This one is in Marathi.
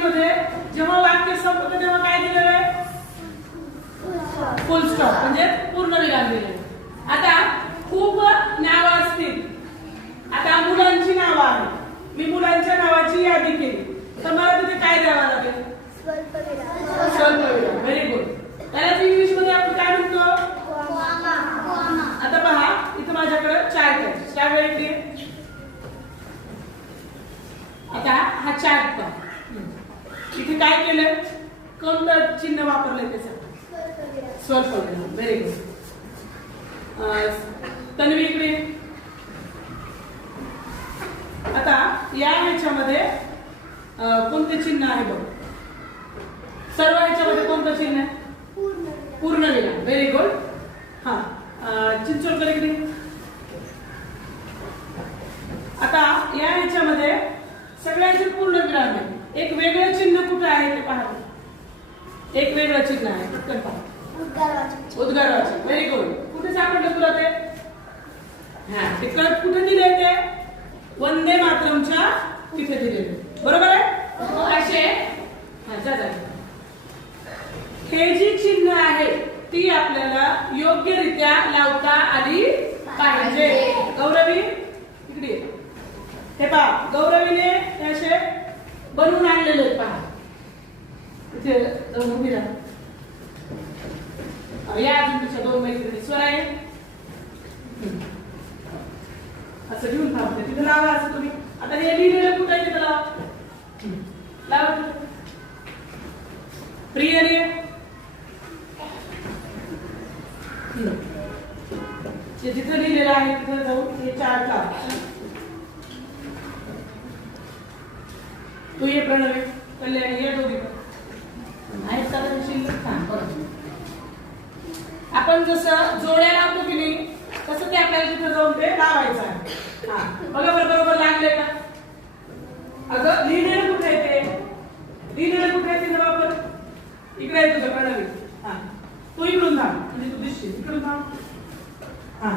लाईनमध्ये जेव्हा वाक्य संपतं तेव्हा काय दिलेलं आहे? फुल स्टॉप म्हणजे पूर्णविराम दिलेलं आहे. आता खूप नावं असतील. आता मुलांची नावं आहेत. मी मुलांच्या नावाची यादी केली तर मला तिथे काय द्यावं लागेल? स्वल्पविराम. Very good. त्याला इंग्लिश मध्ये आपण काय म्हणतो? आता पहा इथे माझ्याकडे चार्ट आहे. चार्ट इकडे. आता हा चार्ट पहा. इथे काय केलंय? कोणतं चिन्ह वापरलंय त्याचं? स्वल्पविराम. Very good. तन्वी इकडे. आता या ह्याच्यामध्ये कोणते चिन्ह आहे बघ? सर्व ह्याच्यामध्ये कोणतं चिन्ह आहे? पूर्णविराम. Very good. हा चिंचोलकर इकडे. आता या ह्याच्यामध्ये सगळ्यांचे पूर्णविराम आहे. एक वेगळं चिन्ह कुठे आहे ते पहा. एक वेगळं चिन्ह आहे. पटकन पहा. उद्गारवाचक. Very good. कुठे सापडलं तुला ते? हा ते कुठे दिले ते? वंदे मातरमच्या तिथे दिलेले. बरोबर आहे? असे हे जी चिन्ह आहे ती आपल्याला योग्यरित्या लावता आली पाहिजे. गौरवी इकडे. हे पहा गौरवीने हे असे बनवून आणलेले पहा. इथे जाऊन उभी राहा. या अजून तुझ्या दोन मैत्रिणी स्वर आहे असं घेऊन थांबते. तिथे लावा असं तुम्ही. आता हे लिहिलेलं कुठं आहे तिथं लावा. लावा. प्रियने जिथं लिहिलेलं आहे तिथं जाऊन हे चार का. तू ये प्रणवी. कल्याणी ये दोघी. आहेत का शिल्लक? आपण जसं जोड्या लावतो की नाही तसं ते आपल्याला तिथं जाऊन ते लावायचं आहे. हा बघा बरोबर लागले का? अगं लिहिलेलं कुठे आहे ते? लिहिलेलं कुठे आहे तिथं वापर. इकडे आहे तुझं प्रणवी. हा तू इकडून थांब म्हणजे तू दिसशील. इकडून थांब. हा